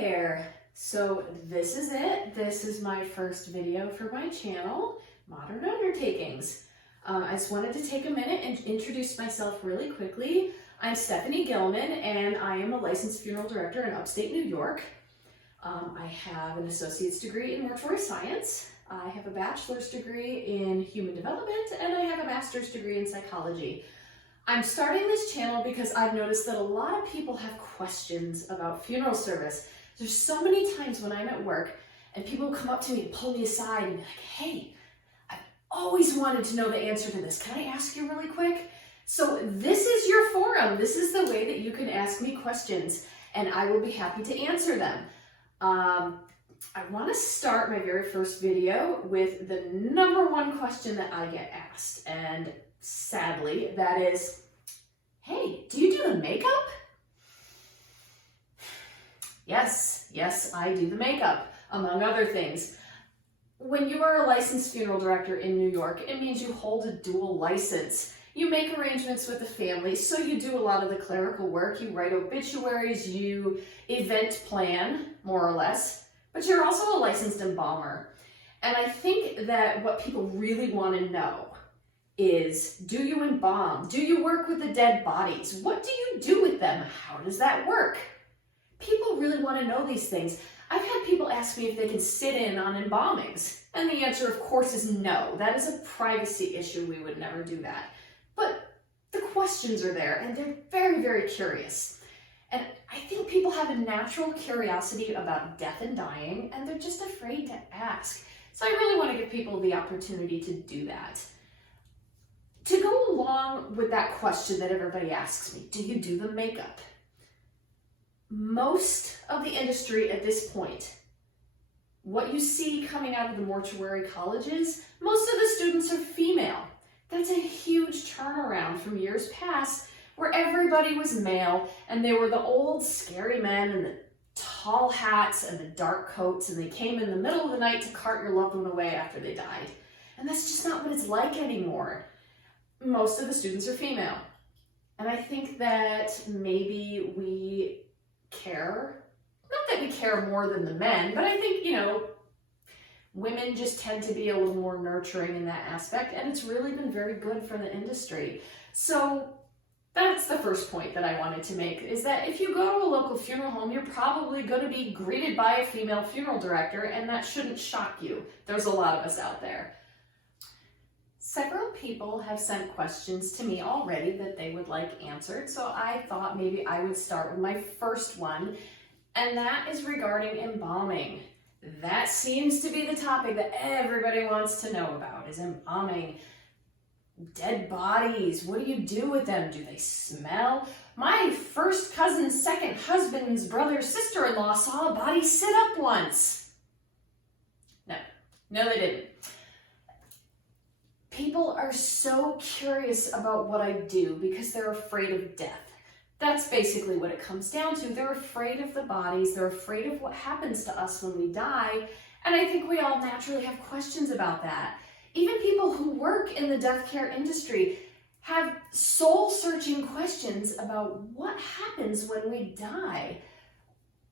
there. So this is it. This is my first video for my channel, Modern Undertakings. I just wanted to take a minute and introduce myself really quickly. I'm Stephanie Gilman and I am a licensed funeral director in upstate New York. I have an associate's degree in mortuary science. I have a bachelor's degree in human development and I have a master's degree in psychology. I'm starting this channel because I've noticed that a lot of people have questions about funeral service. There's so many times when I'm at work and people come up to me and pull me aside and be like, hey, I've always wanted to know the answer to this. Can I ask you really quick? So this is your forum. This is the way that you can ask me questions and I will be happy to answer them. I want to start my very first video with the #1 question that I get asked. And sadly, that is, hey, do you do the makeup? Yes, I do the makeup, among other things. When you are a licensed funeral director in New York, it means you hold a dual license. You make arrangements with the family, so you do a lot of the clerical work. You write obituaries, you event plan, more or less, but you're also a licensed embalmer. And I think that what people really want to know is, do you embalm? Do you work with the dead bodies? What do you do with them? How does that work? People really want to know these things. I've had people ask me if they can sit in on embalmings, and the answer, of course, is no. That is a privacy issue. We would never do that. But the questions are there, and they're very, very curious. And I think people have a natural curiosity about death and dying, and they're just afraid to ask. So I really want to give people the opportunity to do that. To go along with that question that everybody asks me, do you do the makeup? Most of the industry at this point, what you see coming out of the mortuary colleges, most of the students are female. That's a huge turnaround from years past where everybody was male and they were the old scary men in the tall hats and the dark coats, and they came in the middle of the night to cart your loved one away after they died. And that's just not what it's like anymore. Most of the students are female. And I think that maybe we care, not that we care more than the men, but I think, women just tend to be a little more nurturing in that aspect, and it's really been very good for the industry. So that's the first point that I wanted to make, is that if you go to a local funeral home, you're probably going to be greeted by a female funeral director, and that shouldn't shock you. There's a lot of us out there. Several people have sent questions to me already that they would like answered, so I thought maybe I would start with my first one, and that is regarding embalming. That seems to be the topic that everybody wants to know about, is embalming. Dead bodies, what do you do with them? Do they smell? My first cousin's second husband's brother's sister-in-law saw a body sit up once. No, they didn't. People are so curious about what I do because they're afraid of death. That's basically what it comes down to. They're afraid of the bodies. They're afraid of what happens to us when we die. And I think we all naturally have questions about that. Even people who work in the death care industry have soul-searching questions about what happens when we die.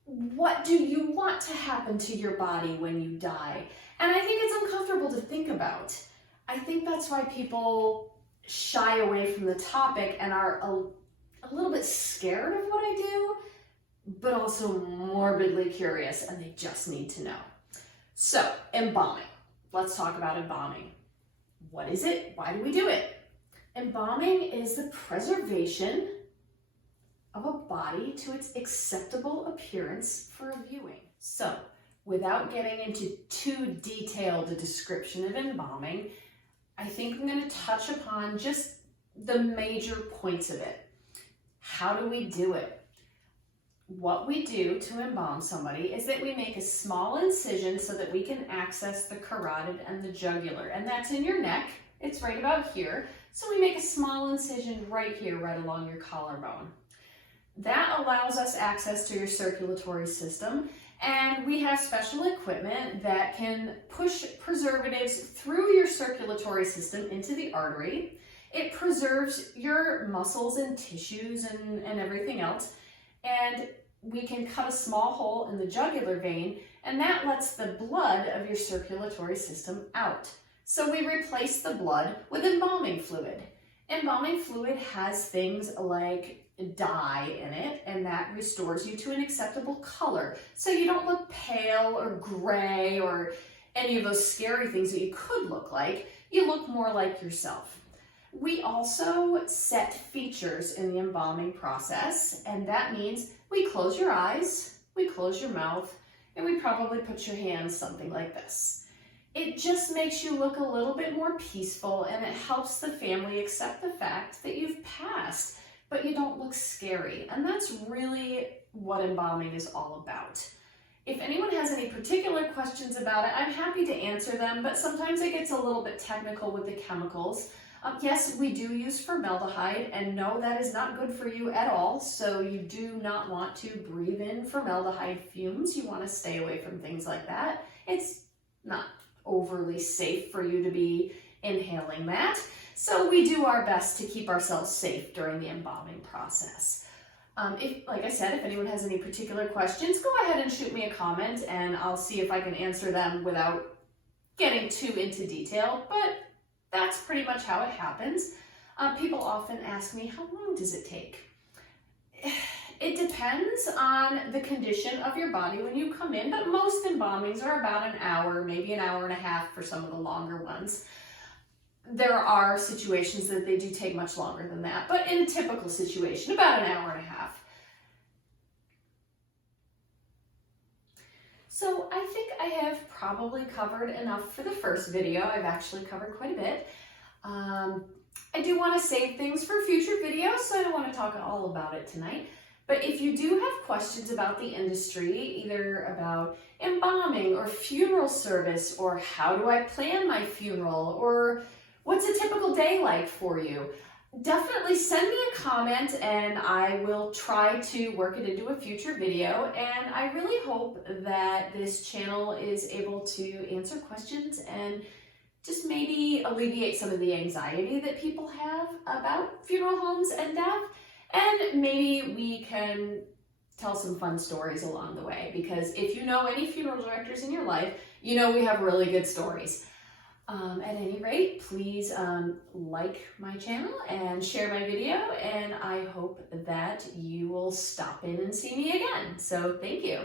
What do you want to happen to your body when you die? And I think it's uncomfortable to think about. I think that's why people shy away from the topic and are a little bit scared of what I do, but also morbidly curious, and they just need to know. So, embalming. Let's talk about embalming. What is it? Why do we do it? Embalming is the preservation of a body to its acceptable appearance for a viewing. So, without getting into too detailed a description of embalming, I think I'm going to touch upon just the major points of it. How do we do it? What we do to embalm somebody is that we make a small incision so that we can access the carotid and the jugular, and that's in your neck. It's right about here. So we make a small incision right here, right along your collarbone. That allows us access to your circulatory system, and we have special equipment that can push preservatives through your circulatory system into the artery. It preserves your muscles and tissues and everything else, and we can cut a small hole in the jugular vein, and that lets the blood of your circulatory system out. So we replace the blood with embalming fluid. Embalming fluid has things like dye in it, and that restores you to an acceptable color. So you don't look pale or gray or any of those scary things that you could look like. You look more like yourself. We also set features in the embalming process, and that means we close your eyes, we close your mouth, and we probably put your hands something like this. It just makes you look a little bit more peaceful, and it helps the family accept the fact that you've passed, but you don't look scary. And that's really what embalming is all about. If anyone has any particular questions about it, I'm happy to answer them, but sometimes it gets a little bit technical with the chemicals. Yes, we do use formaldehyde, and no, that is not good for you at all. So you do not want to breathe in formaldehyde fumes. You want to stay away from things like that. It's not overly safe for you to be inhaling that. So we do our best to keep ourselves safe during the embalming process. Like I said, if anyone has any particular questions, go ahead and shoot me a comment, and I'll see if I can answer them without getting too into detail, but that's pretty much how it happens. People often ask me, how long does it take? It depends on the condition of your body when you come in, but most embalmings are about an hour, maybe an hour and a half for some of the longer ones. There are situations that they do take much longer than that, but in a typical situation, about an hour and a half. So I think I have probably covered enough for the first video. I've actually covered quite a bit. I do want to save things for future videos, so I don't want to talk all about it tonight. But if you do have questions about the industry, either about embalming or funeral service, or how do I plan my funeral, or what's a typical day like for you, definitely send me a comment and I will try to work it into a future video. And I really hope that this channel is able to answer questions and just maybe alleviate some of the anxiety that people have about funeral homes and death. And maybe we can tell some fun stories along the way, because if you know any funeral directors in your life, you know we have really good stories. At any rate, please like my channel and share my video, and I hope that you will stop in and see me again. So thank you.